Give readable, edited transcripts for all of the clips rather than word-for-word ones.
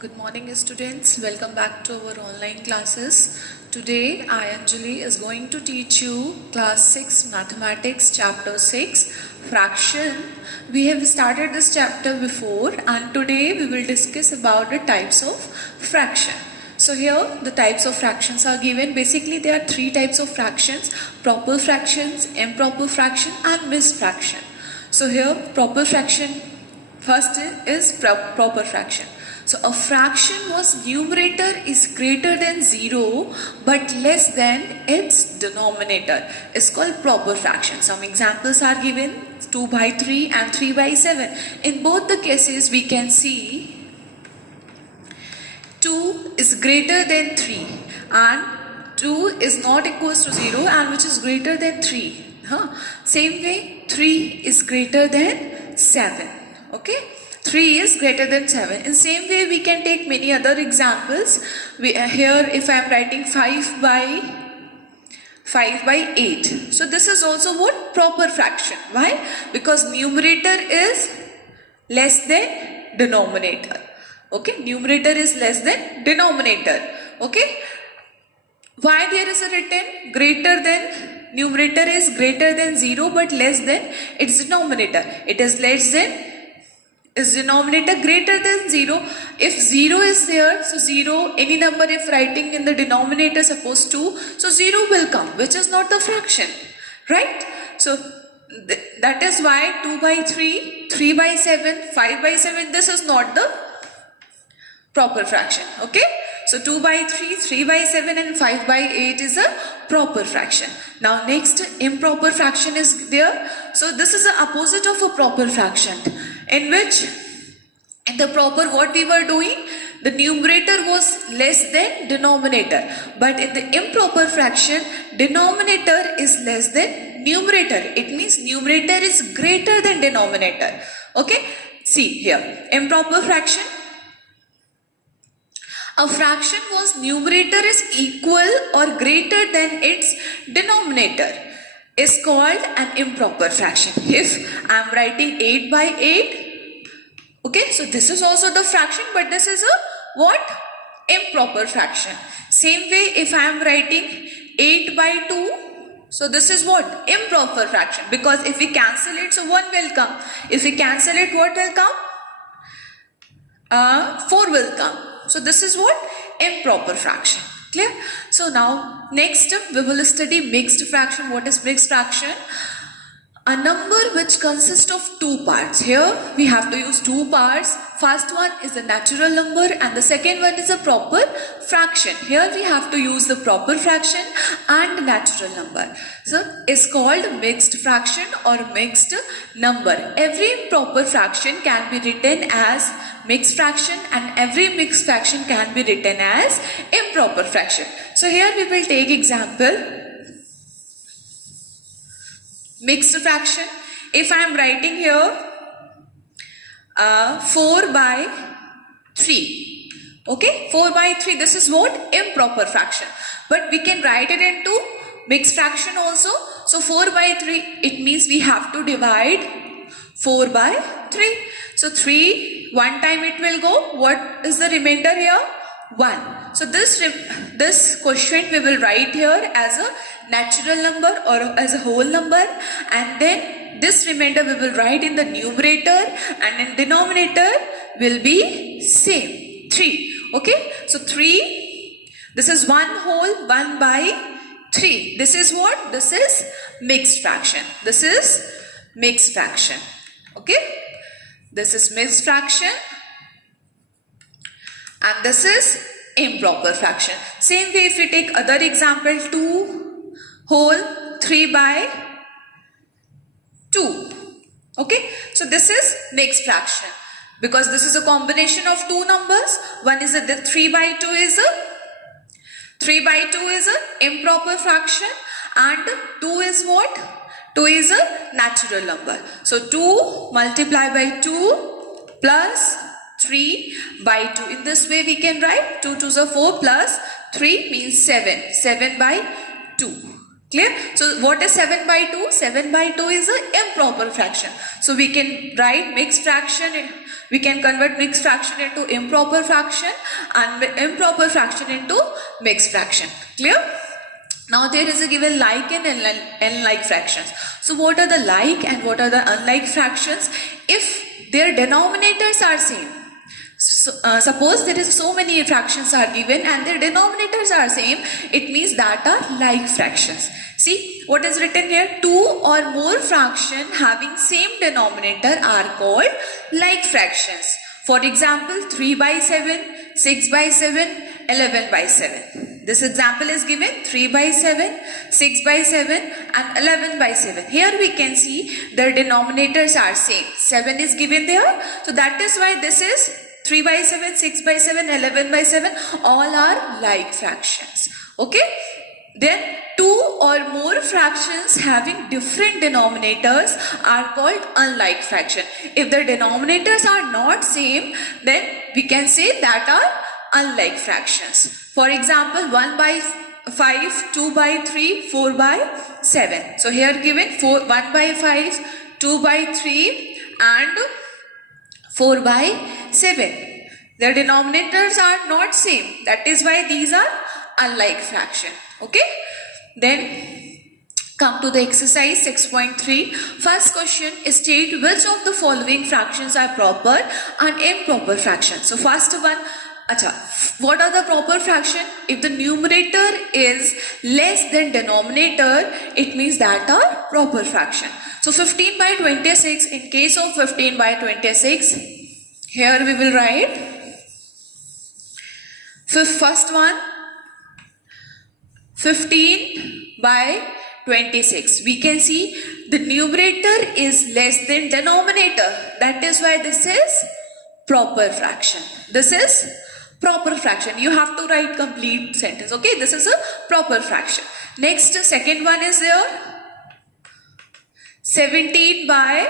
Good morning students, welcome back to our online classes. Today I Anjali is going to teach you class 6 mathematics chapter 6 fraction. We have started this chapter before and today we will discuss about the types of fraction. So here the types of fractions are given. Basically there are three types of fractions: proper fractions, improper fraction and mixed fraction. So here proper fraction, first is proper fraction. So a fraction whose numerator is greater than 0 but less than its denominator is called proper fraction. Some examples are given: 2/3 and 3/7. In both the cases we can see 2 is greater than 3 and 2 is not equals to 0 and which is greater than 3. Same way 3 is greater than 7. Okay. 3 is greater than 7. In same way we can take many other examples. Here if I am writing 5 by 8. So this is also what? Proper fraction. Why? Because numerator is less than denominator. Okay. Numerator is less than denominator. Okay. Why there is a written greater than? Numerator is greater than 0 but less than its denominator. It is less than is denominator greater than 0. If 0 is there, so 0, any number if writing in the denominator, suppose 2, so 0 will come, which is not the fraction, right? So that is why 2/3, 3/7, 5/7, this is not the proper fraction. Okay, so 2/3, 3/7 and 5/8 is a proper fraction. Now next improper fraction is there. So this is the opposite of a proper fraction, in which in the proper what we were doing, the numerator was less than denominator, but in the improper fraction denominator is less than numerator. It means numerator is greater than denominator. Okay, see here improper fraction. A fraction whose numerator is equal or greater than its denominator is called an improper fraction. If I am writing 8/8, okay, so this is also the fraction, but this is a what? Improper fraction. Same way if I am writing 8/2, so this is what? Improper fraction, because if we cancel it, so 1 will come. If we cancel it, what will come? 4 will come. So this is what? Improper fraction. Clear? So now next we will study mixed fraction. What is mixed fraction? A number which consists of two parts. Here we have to use two parts. First one is a natural number and the second one is a proper fraction. Here we have to use the proper fraction and natural number. So it's called mixed fraction or mixed number. Every improper fraction can be written as mixed fraction and every mixed fraction can be written as improper fraction. So here we will take example. Mixed fraction. If I am writing here 4/3. Okay, 4/3. This is what? Improper fraction. But we can write it into mixed fraction also. So 4/3, it means we have to divide 4/3. So 3, one time it will go. What is the remainder here? 1. So this quotient we will write here as a natural number or as a whole number, and then this remainder we will write in the numerator and in denominator will be same 3. Okay, so 3, this is 1 whole 1/3. This is what? This is mixed fraction. This is mixed fraction. Okay, this is mixed fraction and this is improper fraction. Same way if we take other example, 2 whole 3/2. Okay, so this is mixed fraction because this is a combination of two numbers. One is a 3/2 is a 3/2 is a improper fraction and 2 is what? 2 is a natural number. So 2 multiplied by 2 plus 3/2. In this way we can write 2 2s are 4 plus 3 means 7. 7/2. Clear? So what is 7/2? 7/2 is an improper fraction. So we can write mixed fraction We can convert mixed fraction into improper fraction and improper fraction into mixed fraction. Clear? Now there is a given like and unlike fractions. So what are the like and what are the unlike fractions? If their denominators are same. So, suppose there is so many fractions are given and their denominators are same, it means that are like fractions. See what is written here, two or more fraction having same denominator are called like fractions. For example, 3 by 7, 6 by 7, 11 by 7. This example is given 3 by 7, 6 by 7 and 11 by 7. Here we can see their denominators are same. 7 is given there. So that is why this is 3 by 7, 6 by 7, 11 by 7, all are like fractions. Okay. Then two or more fractions having different denominators are called unlike fraction. If the denominators are not same, then we can say that are unlike fractions. For example, 1 by 5, 2 by 3, 4 by 7. So here given 1 by 5, 2 by 3 and 4 by 7. Their denominators are not same. That is why these are unlike fraction. Okay. Then come to the exercise 6.3. First question is state which of the following fractions are proper and improper fractions. So first one, what are the proper fraction? If the numerator is less than denominator, it means that are proper fraction. So 15 by 26, in case of 15 by 26, here we will write first one 15 by 26. We can see the numerator is less than denominator. That is why this is proper fraction. This is proper fraction. You have to write complete sentence. Okay, this is a proper fraction. Next, second one is there 17 by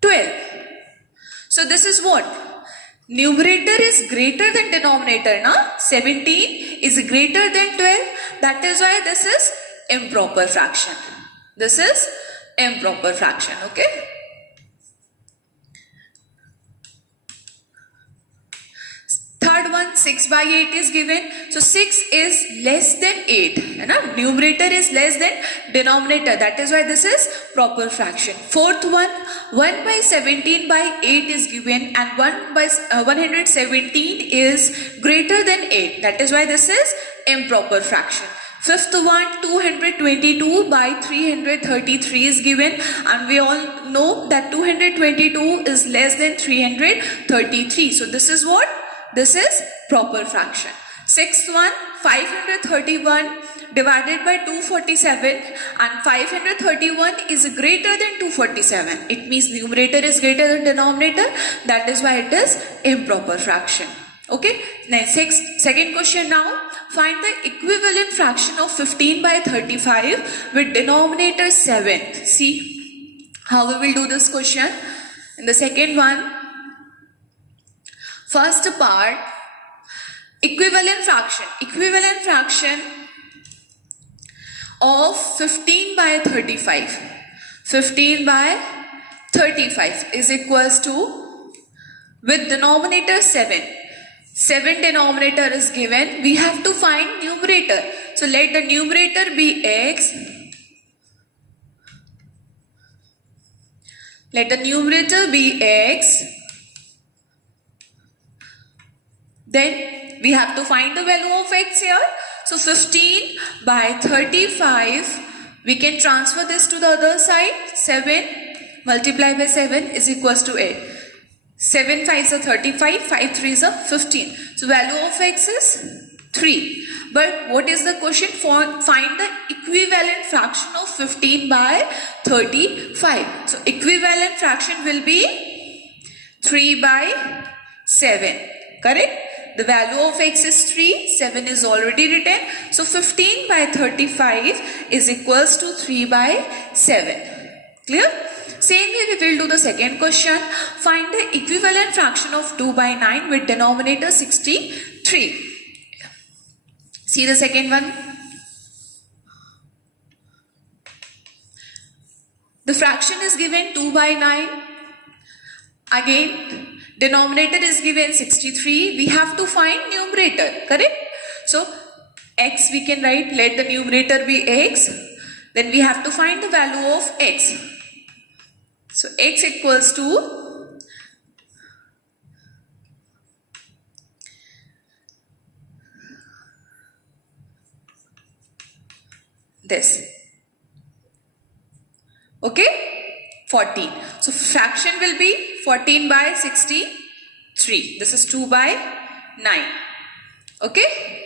12. So this is what? Numerator is greater than denominator, na? 17 is greater than 12. That is why this is improper fraction. This is improper fraction, okay? Third one, 6 by 8 is given. So 6 is less than 8. Right? Numerator is less than denominator. That is why this is proper fraction. Fourth one, 1 by 17 by 8 is given and 1 by 117 is greater than 8. That is why this is improper fraction. Fifth one, 222 by 333 is given and we all know that 222 is less than 333. So this is what? This is proper fraction. Sixth one, 531 divided by 247 and 531 is greater than 247. It means numerator is greater than denominator. That is why it is improper fraction. Okay. Next, second question now. Find the equivalent fraction of 15 by 35 with denominator 7. See how we will do this question. In the second one, first part, equivalent fraction. Equivalent fraction of 15 by 35. 15 by 35 is equals to, with denominator 7. 7 denominator is given. We have to find numerator. So let the numerator be x. Let the numerator be x. Then we have to find the value of x here. So 15 by 35, we can transfer this to the other side. 7 multiplied by 7 is equals to 8. 7 5s are 35, 5 3s are 15. So value of x is 3. But what is the question? Find the equivalent fraction of 15 by 35. So equivalent fraction will be 3 by 7. Correct? The value of x is 3, 7 is already written. So 15 by 35 is equals to 3 by 7. Clear? Same way we will do the second question. Find the equivalent fraction of 2 by 9 with denominator 63. See the second one. The fraction is given 2 by 9 Again, denominator is given 63. We have to find numerator, correct? So, x we can write, let the numerator be x. Then we have to find the value of x. So, x equals to this. Okay? 14. So, fraction will be 14 by 63. This is 2 by 9. Okay?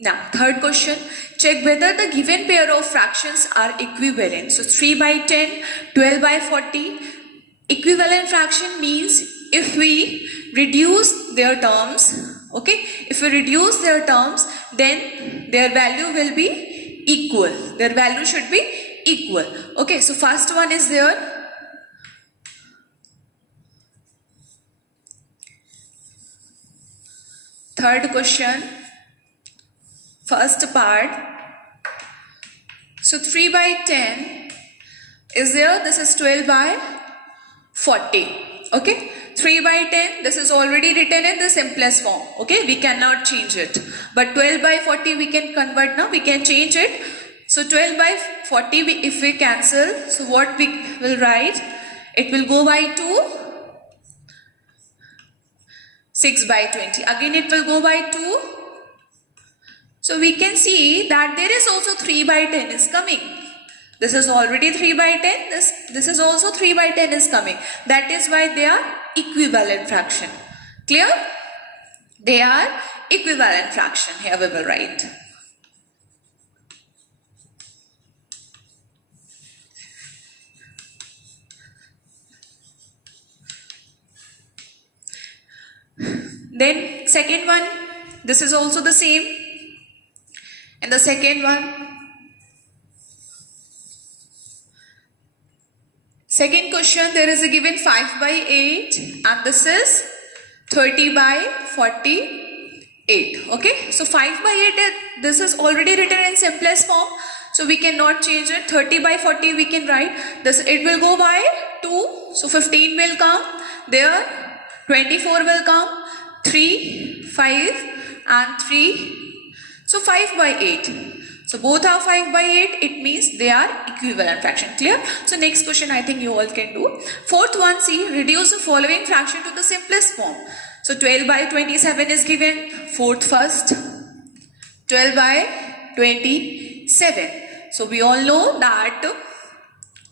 Now, third question. Check whether the given pair of fractions are equivalent. So, 3 by 10, 12 by 40. Equivalent fraction means if we reduce their terms, okay, if we reduce their terms, then their value will be equal. Their value should be equal. Okay, so first one is there. Third question, first part. So 3 by 10 is there. This is 12 by 40. Okay. 3 by 10, this is already written in the simplest form. Okay, we cannot change it. But 12 by 40 we can convert now, we can change it. So 12 by 40, if we cancel, so what we will write? It will go by 2. 6 by 20. Again it will go by 2. So we can see that there is also 3 by 10 is coming. This is already 3 by 10. This is also 3 by 10 is coming. That is why they are equivalent fraction. Clear? They are equivalent fraction. Here we will write. Then second one. This is also the same. And the second one. Second question, there is a given 5 by 8 and this is 30 by 48. Okay, so 5 by 8, this is already written in simplest form. So we cannot change it. 30 by 40 we can write. This, it will go by 2. So 15 will come. There 24 will come. 3, 5 and 3. So 5 by 8. So both are 5 by 8, it means they are equivalent fraction. Clear? So next question I think you all can do. Fourth one, see, reduce the following fraction to the simplest form. So 12 by 27 is given. Fourth first. 12 by 27. So we all know that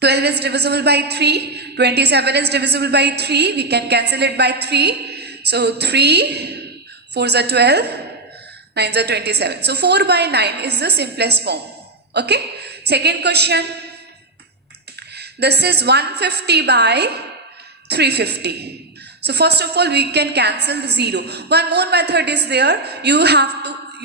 12 is divisible by 3. 27 is divisible by 3. We can cancel it by 3. So 3, 4s are 12. 9s are 27. So 4 by 9 is the simplest form. Okay. Second question. This is 150 by 350. So first of all we can cancel the 0. One more method is there. You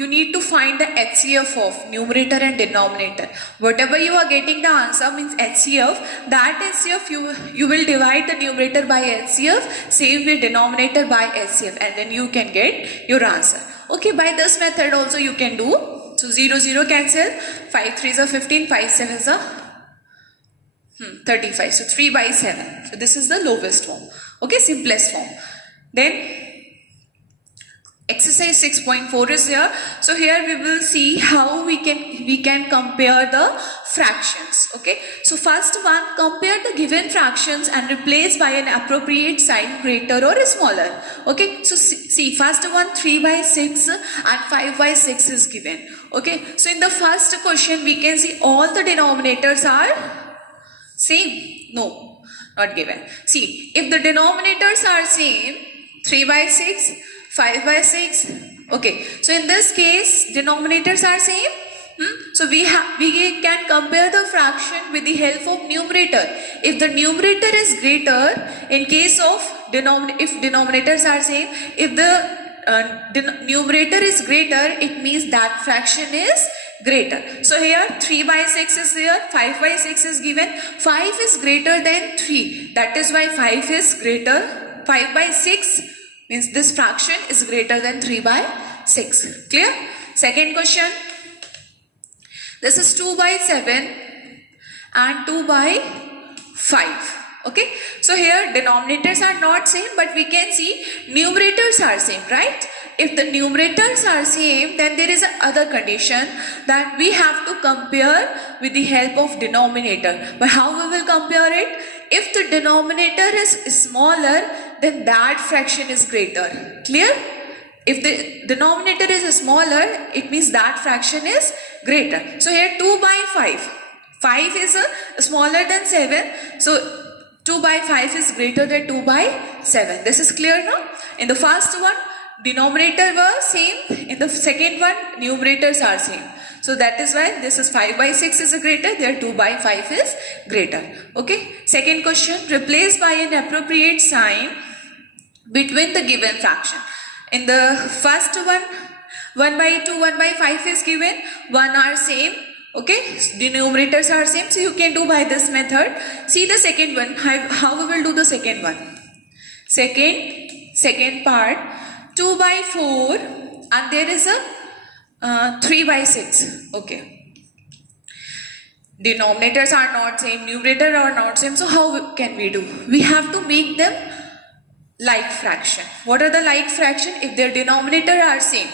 need to find the HCF of numerator and denominator. Whatever you are getting the answer means HCF. That HCF you will divide the numerator by HCF. Same way denominator by HCF. And then you can get your answer. Okay, by this method also you can do. So 0, 0 cancel. 5 3s are 15. 5 7s are 35. So 3 by 7. So this is the lowest form. Okay, simplest form. Then exercise 6.4 is here. So here we will see how we can compare the fractions. Okay. So first one, compare the given fractions and replace by an appropriate sign, greater or smaller. Okay. So see first one, 3 by 6 and 5 by 6 is given. Okay. So in the first question we can see all the denominators are same. No, not given. See, if the denominators are same, 3 by 6, 5 by 6. Okay. So in this case, denominators are same. So we can compare the fraction with the help of numerator. If the numerator is greater, in case of if denominators are same, if the numerator is greater, it means that fraction is greater. So here 3 by 6 is there, 5 by 6 is given. 5 is greater than 3. That is why 5 is greater. 5 by 6 means this fraction is greater than 3 by 6. Clear? Second question. This is 2 by 7 and 2 by 5. Okay, so here denominators are not same, but we can see numerators are same, right? If the numerators are same, then there is a other condition that we have to compare with the help of denominator. But how we will compare it? If the denominator is smaller, then that fraction is greater. Clear? If the denominator is smaller, it means that fraction is greater. So here 2 by 5. 5 is smaller than 7. So 2 by 5 is greater than 2 by 7. This is clear now? In the first one, denominator was same. In the second one, numerators are same. So that is why this is 5 by 6 is greater, there 2 by 5 is greater. Okay. Second question, replace by an appropriate sign between the given fraction. In the first one, 1 by 2, 1 by 5 is given, 1 are same. Okay, the numerators are same, so you can do by this method. See the second one, how we will do the second one. Second part, 2 by 4 and there is a 3 by 6. Okay, denominators are not same, numerator are not same, so how can we do? We have to make them like fraction. What are the like fraction? If their denominator are same,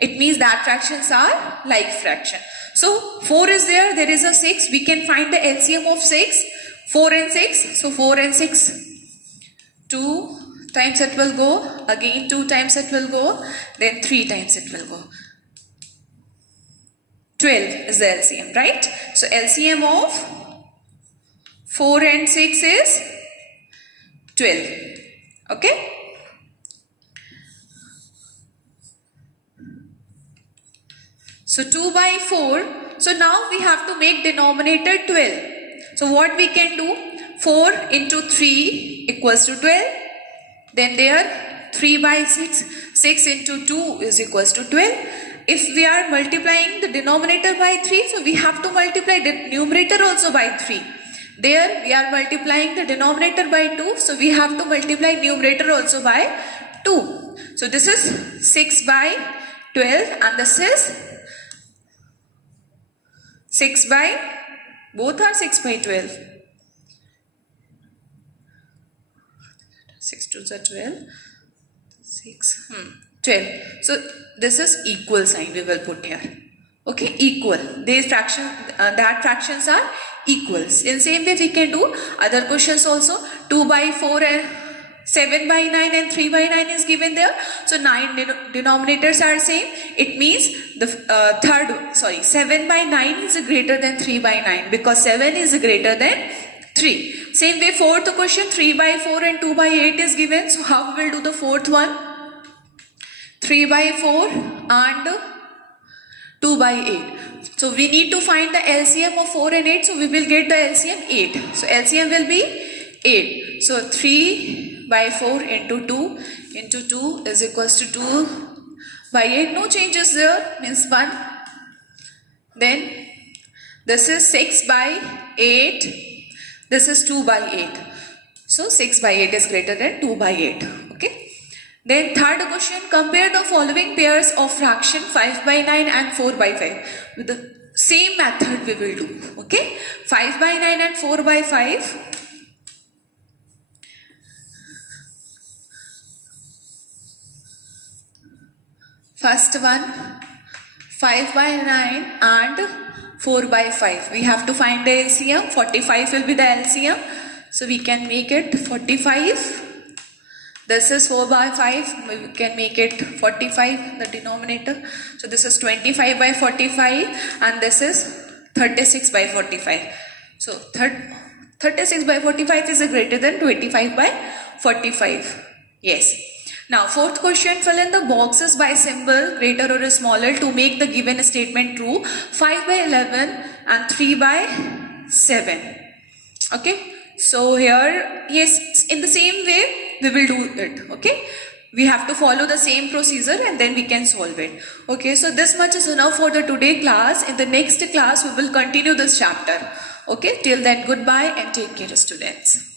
it means that fractions are like fraction. So 4 is there, there is a 6, we can find the LCM of 6, 4 and 6, so 4 and 6, 2 times it will go, again 2 times it will go, then 3 times it will go. 12 is the LCM, right? So LCM of 4 and 6 is 12, okay? So 2 by 4, so now we have to make denominator 12. So what we can do, 4 into 3 equals to 12. Then there 3 by 6, 6 into 2 is equals to 12. If we are multiplying the denominator by 3, so we have to multiply the numerator also by 3. There we are multiplying the denominator by 2, so we have to multiply numerator also by 2. So this is 6 by 12 and this is 6 by, both are 6 by 12. 6 to the 12, 6, 12. So this is equal sign we will put here. Okay, equal. These fraction, that fractions are equals. In same way we can do other questions also. 2 by 4 and 7 by 9 and 3 by 9 is given there. So 9 denominators are same. It means the 7 by 9 is greater than 3 by 9 because 7 is greater than 3. Same way fourth question, 3 by 4 and 2 by 8 is given. So how we will do the fourth one? 3 by 4 and 2 by 8. So we need to find the LCM of 4 and 8. So we will get the LCM 8. So LCM will be 8. So 3 by 4 into 2 is equals to 2 by 8. No changes there, means 1. Then this is 6 by 8. This is 2 by 8. So 6 by 8 is greater than 2 by 8. Okay. Then third question, compare the following pairs of fraction 5 by 9 and 4 by 5. With the same method we will do. Okay. 5 by 9 and 4 by 5. First one, 5 by 9 and 4 by 5. We have to find the LCM. 45 will be the LCM. So we can make it 45. This is 4 by 5. We can make it 45, the denominator. So this is 25 by 45 and this is 36 by 45. So 36 by 45 is greater than 25 by 45. Yes. Now fourth question, fill in the boxes by symbol greater or smaller to make the given statement true. 5 by 11 and 3 by 7. Okay. So here, yes, in the same way we will do it. Okay. We have to follow the same procedure and then we can solve it. Okay. So this much is enough for the today class. In the next class we will continue this chapter. Okay. Till then, goodbye and take care, students.